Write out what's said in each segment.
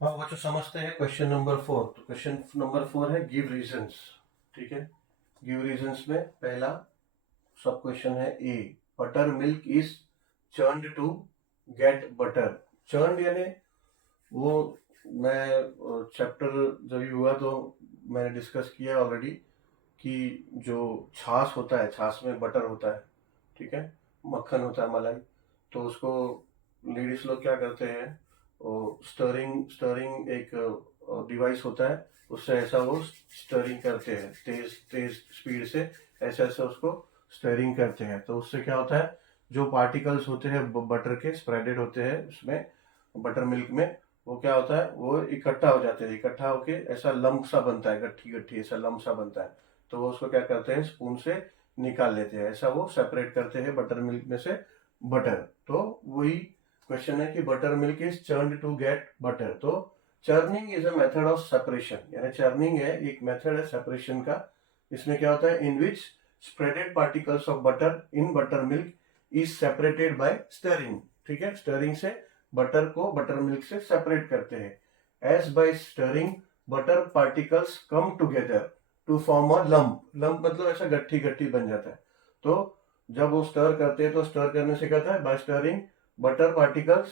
हाँ बच्चों, समझते हैं क्वेश्चन नंबर 4। तो क्वेश्चन नंबर 4 है गिव रीजंस। ठीक है, गिव रीजंस में पहला सब क्वेश्चन है A, butter milk is churned to get butter. Churned यानी वो, मैं चैप्टर जब भी हुआ तो मैंने डिस्कस किया ऑलरेडी कि जो छाछ होता है, छाछ में बटर होता है, ठीक है, मक्खन होता है, मलाई। तो उसको लेडीज लोग क्या करते हैं, वो स्टरिंग स्टरिंग एक डिवाइस होता है, उससे ऐसा वो स्टरिंग करते हैं, तेज तेज स्पीड से ऐसे ऐसे उसको स्टरिंग करते हैं। तो उससे क्या होता है, जो पार्टिकल्स होते हैं बटर के स्प्रेडेड होते हैं उसमें, बटर मिल्क में, वो क्या होता है, वो इकट्ठा हो जाते हैं, इकट्ठा होके ऐसा लम्प सा बनता है, गट्ठी गट्ठी ऐसा लम्प सा बनता है। तो वो उसको क्या करते हैं, स्पून से निकाल लेते हैं, ऐसा वो सेपरेट करते हैं बटर मिल्क में से बटर। तो वही क्वेश्चन है कि butter milk is churned to get butter. तो churning is a method of separation, यानी चर्निंग है एक मेथड है सेपरेशन का। इसमें क्या होता है, in which spreaded particles of butter in butter milk is separated by stirring. ठीक है, स्टरिंग से बटर को बटर मिल्क से सेपरेट करते हैं। As by stirring butter particles come together to form a lump. Lump मतलब ऐसा गट्ठी गट्ठी बन जाता है। तो जब वो स्टर करते हैं तो स्टर करने से कहता है by stirring butter particles,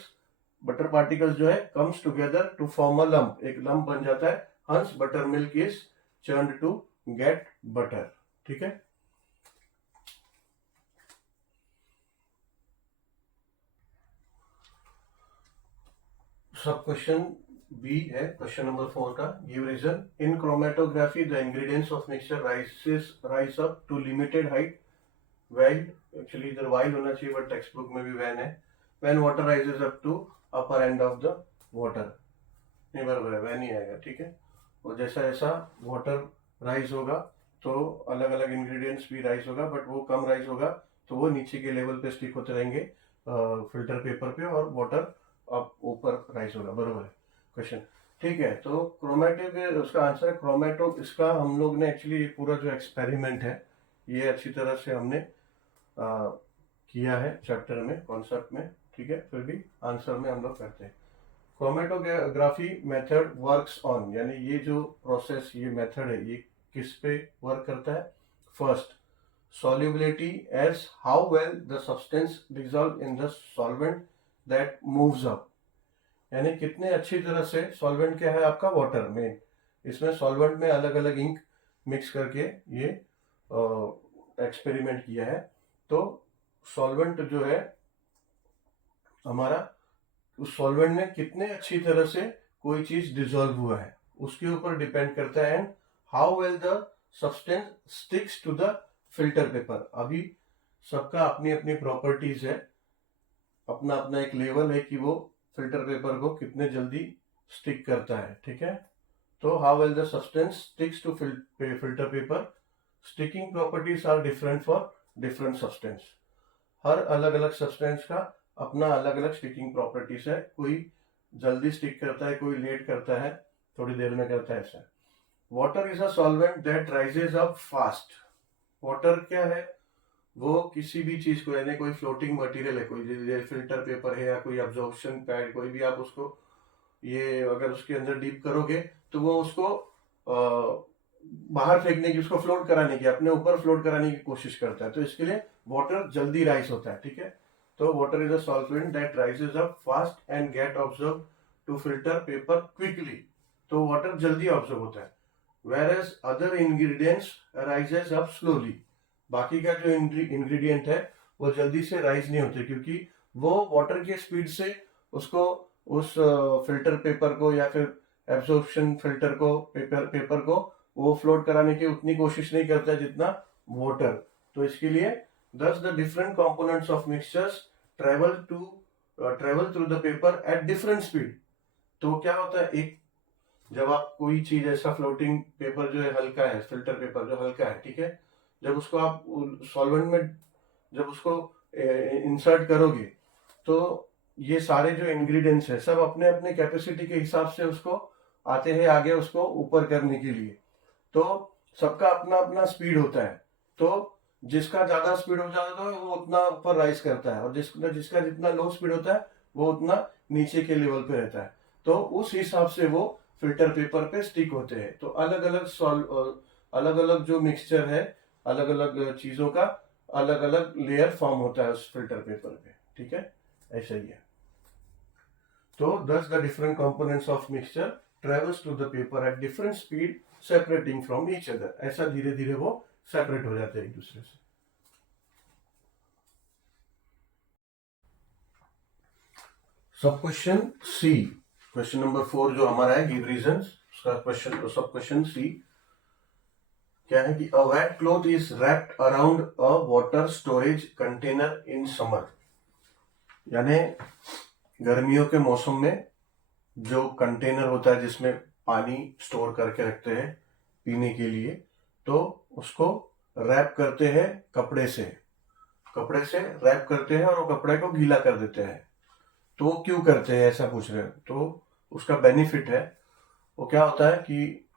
butter particles जो है comes together to form a lump, एक लंप बन जाता है। Hence butter milk is churned to get butter. ठीक है, सब क्वेश्चन बी है क्वेश्चन नंबर 4 का। Give reason. In chromatography the ingredients of mixture rise up to limited height while, actually इधर while होना चाहिए बट टेक्स्ट बुक में भी when है। when water rises up to upper end of the water, नहीं बराबर है, when ही आएगा। ठीक है, और जैसा जैसा वाटर राइज होगा तो अलग अलग इंग्रेडिएंट्स भी राइज होगा, बट वो कम राइज होगा तो वो नीचे के लेवल पे स्टिक होते रहेंगे फिल्टर पेपर पे, और वाटर अब ऊपर राइज होगा। बराबर है क्वेश्चन। ठीक है, तो क्रोमेटो के उसका आंसर है क्रोमेटो। इसका हम लोग ने एक्चुअली पूरा जो एक्सपेरिमेंट है ये अच्छी तरह से हमने किया है चैप्टर में, कॉन्सेप्ट में। ठीक है, फिर भी आंसर में हम लोग करते हैं। क्रोमेटोग्राफी मेथड वर्क्स ऑन, यानी ये जो प्रोसेस, ये मेथड है, ये किस पे वर्क करता है। First, solubility, as how well the substance dissolve in the solvent that moves up, यानी कितने अच्छी तरह से सॉल्वेंट क्या है आपका, वाटर में, इसमें सॉल्वेंट में अलग अलग इंक मिक्स करके ये एक्सपेरिमेंट किया है। तो सॉल्वेंट जो है हमारा, उस सॉल्वेंट में कितने अच्छी तरह से कोई चीज डिजोल्व हुआ है उसके ऊपर डिपेंड करता है। And how well the substance sticks to the filter paper. अभी सबका अपनी अपनी प्रॉपर्टीज है, अपना अपना एक लेवल है कि वो फिल्टर पेपर को कितने जल्दी स्टिक करता है। ठीक है, तो how well the substance sticks to filter paper, sticking properties are different for different substance. हर अलग अलग सब्सटेंस का अपना अलग अलग स्टिकिंग प्रॉपर्टीज है, कोई जल्दी स्टिक करता है, कोई लेट करता है, थोड़ी देर में करता है, ऐसा। Water is a solvent that rises up fast. Water क्या है, वो किसी भी चीज को, यानी कोई फ्लोटिंग मटेरियल है, कोई फिल्टर पेपर है या कोई अब्जॉर्प्शन पैड, कोई भी आप उसको, ये अगर उसके अंदर डीप करोगे तो वो उसको बाहर फेंकने की, उसको फ्लोट कराने की, अपने ऊपर फ्लोट कराने की कोशिश करता है। तो इसके लिए वाटर जल्दी राइज होता है। ठीक है, तो water is a solvent that rises up fast and get observe to filter paper quickly. तो वाटर जल्दी ऑब्जर्व होता है। whereas other ingredients rises up slowly, बाकी का जो इंग्रेडिएंट है वो जल्दी से राइज नहीं होते, क्योंकि वो वाटर की स्पीड से उसको, उस फिल्टर पेपर को या फिर एब्जॉर्प्शन फिल्टर को, पेपर को वो फ्लोट कराने की उतनी कोशिश नहीं करता जितना वाटर। तो इसके लिए thus the different components of mixtures travel through the paper at different speed। तो क्या होता है, एक जब आप कोई चीज ऐसा, फ्लोटिंग पेपर जो है हल्का है, फिल्टर पेपर जो हल्का है, ठीक है, जब उसको आप सॉल्वेंट में जब उसको इंसर्ट करोगे तो ये सारे जो इंग्रेडिएंट्स है सब अपने अपने कैपेसिटी के हिसाब से उसको आते हैं आगे, उसको ऊपर करने के लिए। तो सबका अपना अपना स्पीड होता है। तो जिसका ज्यादा स्पीड हो जाता है वो उतना ऊपर राइज करता है, और जिसका जिसका जितना लो स्पीड होता है वो उतना नीचे के लेवल पे रहता है। तो उस हिसाब से वो फिल्टर पेपर पे स्टिक होते हैं। तो अलग अलग जो मिक्सचर है, अलग अलग चीजों का अलग अलग लेयर फॉर्म होता है उस फिल्टर पेपर पे, ठीक है, ऐसा ही है। तो thus the different components of mixture travels to the paper at different speed separating from each other। ऐसा धीरे धीरे वो सेपरेट हो जाते हैं एक दूसरे से। सब क्वेश्चन सी, क्वेश्चन नंबर 4 जो हमारा है गिव रीजंस, उसका क्वेश्चन सब क्वेश्चन सी क्या है कि a wet cloth is wrapped around a water storage container in summer. यानी गर्मियों के मौसम में जो कंटेनर होता है जिसमें पानी स्टोर करके रखते हैं पीने के लिए, तो उसको रैप करते हैं कपड़े से रैप करते हैं और वो कपड़े को गीला कर देते हैं। तो वो क्यों करते हैं ऐसा पूछ रहे हैं। तो उसका बेनिफिट है, वो क्या होता है कि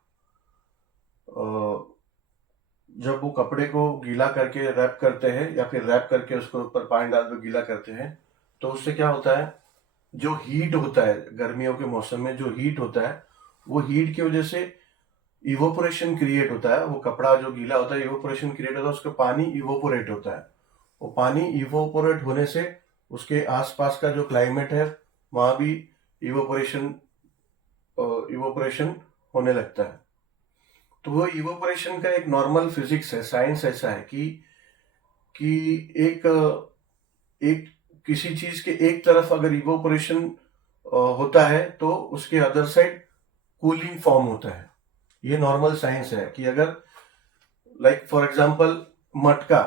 जब वो कपड़े को गीला करके रैप करते हैं या फिर रैप करके उसको ऊपर पानी डाल के गीला करते हैं, तो उससे क्या होता है, जो हीट होता है गर्मियों के मौसम में जो हीट होता है, वो हीट की वजह से इवोपोरेशन क्रिएट होता है। वो कपड़ा जो गीला होता है इवोपोरेशन क्रिएट होता है, उसका पानी इवोपोरेट होता है। वो पानी इवोपोरेट होने से उसके आसपास का जो क्लाइमेट है वहां भी इवोपोरेशन होने लगता है। तो वो इवोपोरेशन का एक नॉर्मल फिजिक्स है, साइंस ऐसा है कि एक एक किसी चीज के एक तरफ अगर इवोपोरेशन होता है तो उसके अदर साइड कूलिंग फॉर्म होता है। ये नॉर्मल साइंस है कि अगर लाइक फॉर एग्जांपल मटका,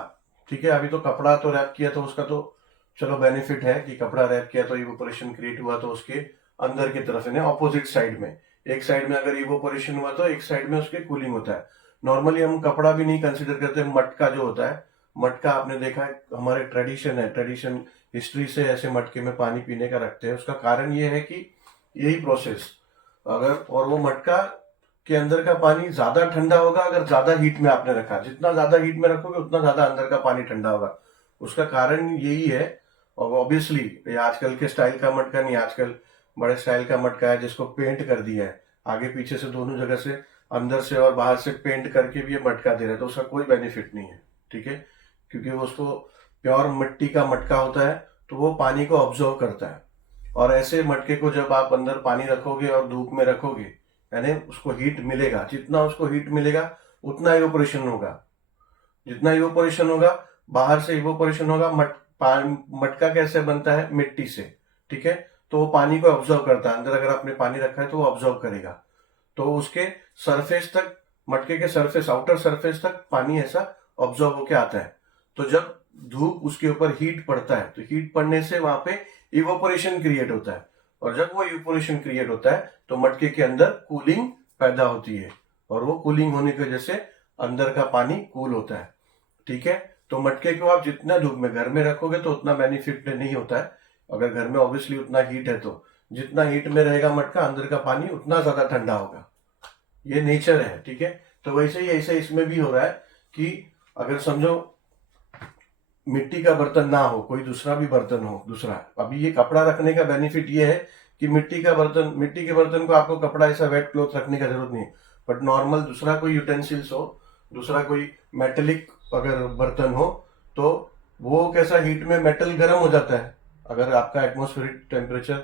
ठीक है, अभी तो कपड़ा तो रैप किया तो उसका तो चलो बेनिफिट है कि कपड़ा रैप किया तो इवोपोरेशन क्रिएट हुआ, तो उसके अंदर की तरफ यानी ऑपोजिट साइड में, एक साइड में अगर इवोपोरेशन हुआ तो एक साइड में उसके कूलिंग होता है। नॉर्मली हम कपड़ा भी नहीं कंसिडर करते, मटका जो होता है, मटका आपने देखा है हमारे ट्रेडिशन हिस्ट्री से ऐसे मटके में पानी पीने का रखते हैं। उसका कारण ये है कि यही प्रोसेस, अगर और वो मटका के अंदर का पानी ज्यादा ठंडा होगा अगर ज्यादा हीट में आपने रखा, जितना ज्यादा हीट में रखोगे उतना ज्यादा अंदर का पानी ठंडा होगा। उसका कारण यही है। और ऑब्वियसली आजकल के स्टाइल का मटका नहीं, आजकल बड़े स्टाइल का मटका है जिसको पेंट कर दिया है, आगे पीछे से दोनों जगह से, अंदर से और बाहर से पेंट करके भी ये मटका दे रहा है, तो उसका कोई बेनिफिट नहीं है, ठीक है, क्योंकि वो उसको प्योर मिट्टी का मटका होता है तो वो पानी को ऑब्जर्व करता है। और ऐसे मटके को जब आप अंदर पानी रखोगे और धूप में रखोगे, यानी उसको हीट मिलेगा, जितना उसको हीट मिलेगा उतना इवोपोरेशन होगा, जितना इवोपोरेशन होगा बाहर से इवोपोरेशन होगा। मटका कैसे बनता है, मिट्टी से, ठीक है, तो वो पानी को ऑब्जर्व करता है, अंदर अगर आपने पानी रखा है तो वो ऑब्जर्व करेगा, तो उसके सरफेस तक, मटके के सरफेस, आउटर सरफेस तक पानी ऐसा ऑब्जर्व होके आता है। तो जब धूप उसके ऊपर हीट पड़ता है तो हीट पड़ने से वहां पे इवोपोरेशन क्रिएट होता है, और जब वो इवोपोरेशन क्रिएट होता है तो मटके के अंदर कूलिंग पैदा होती है, और वो कूलिंग होने की वजह से अंदर का पानी कूल होता है, ठीक है। तो मटके को आप जितना धूप में घर में रखोगे तो उतना बेनिफिट नहीं होता है। अगर घर में ऑब्वियसली उतना हीट है तो जितना हीट में रहेगा मटका, अंदर का पानी उतना ज्यादा ठंडा होगा, ये नेचर है, ठीक है। तो वैसे ही ऐसे इसमें भी हो रहा है कि अगर समझो मिट्टी का बर्तन ना हो, कोई दूसरा भी बर्तन हो, दूसरा, अभी ये कपड़ा रखने का बेनिफिट ये है कि मिट्टी के बर्तन को आपको कपड़ा ऐसा वेट क्लॉथ रखने का जरूरत नहीं है, बट नॉर्मल दूसरा कोई यूटेंसिल्स हो, दूसरा कोई मेटेलिक अगर बर्तन हो, तो वो कैसा हीट में मेटल गर्म हो जाता है। अगर आपका एटमोस्फेरिक टेम्परेचर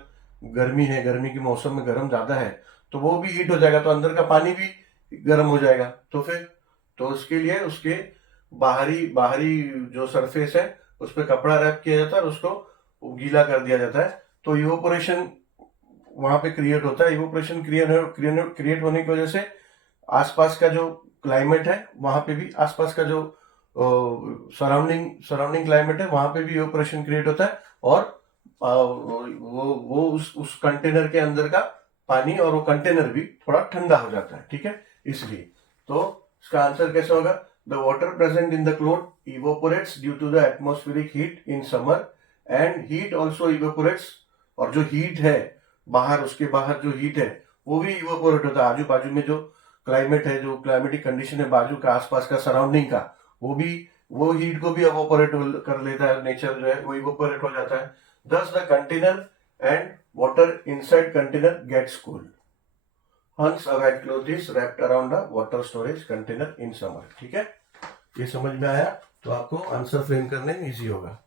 गर्मी है, गर्मी के मौसम में गर्म ज्यादा है, तो वो भी हीट हो जाएगा, तो अंदर का पानी भी गर्म हो जाएगा। तो फिर तो उसके लिए उसके बाहरी बाहरी जो सरफेस है उस पर कपड़ा रैप किया जाता है और उसको गीला कर दिया जाता है, तो इवोपोरेशन वहां पे क्रिएट होता है। इवोपोरेशन क्रिएट होने की वजह से आसपास का जो क्लाइमेट है वहां पे भी, आसपास का जो सराउंडिंग क्लाइमेट है वहां पे भी इवोपोरेशन क्रिएट होता है, और वो उस कंटेनर के अंदर का पानी और वो कंटेनर भी थोड़ा ठंडा हो जाता है, ठीक है, इसलिए। तो इसका आंसर कैसे होगा, the water present in the cloth evaporates due to the atmospheric heat in summer and heat also evaporates, और जो हीट है बाहर, उसके बाहर जो हीट है वो भी इवोपोरेट होता है। आजू बाजू में जो क्लाइमेट है, जो क्लाइमेटिक कंडीशन है बाजू का, आसपास का, सराउंडिंग का, वो हीट को भी इवोपोरेट कर लेता है, नेचर जो है वो इवोपोरेट हो जाता है। Thus the container and water inside container gets cool. Hence a wet cloth is wrapped around a water storage container in summer. ठीक है, ये समझ में आया तो आपको आंसर फ्रेम करने में इजी होगा.